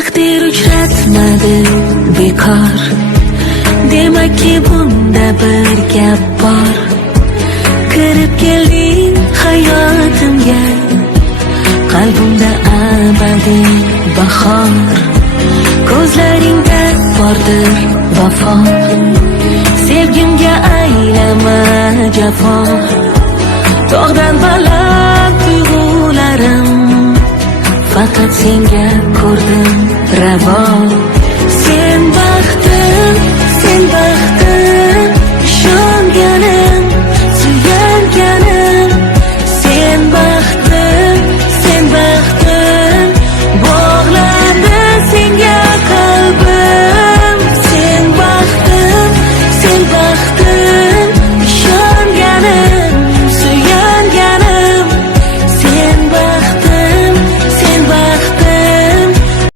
Taqdir uchratmadi bekor. Demak ki bunda bir gap bor. Kirib kelding hayotimga, qalbimda abadiy bahor. Ko'zlaringda bordir vafo, sevgimga aylama jafo. Tog'dan baland tuyg'ularim, faqat senga ko'rdim ravo.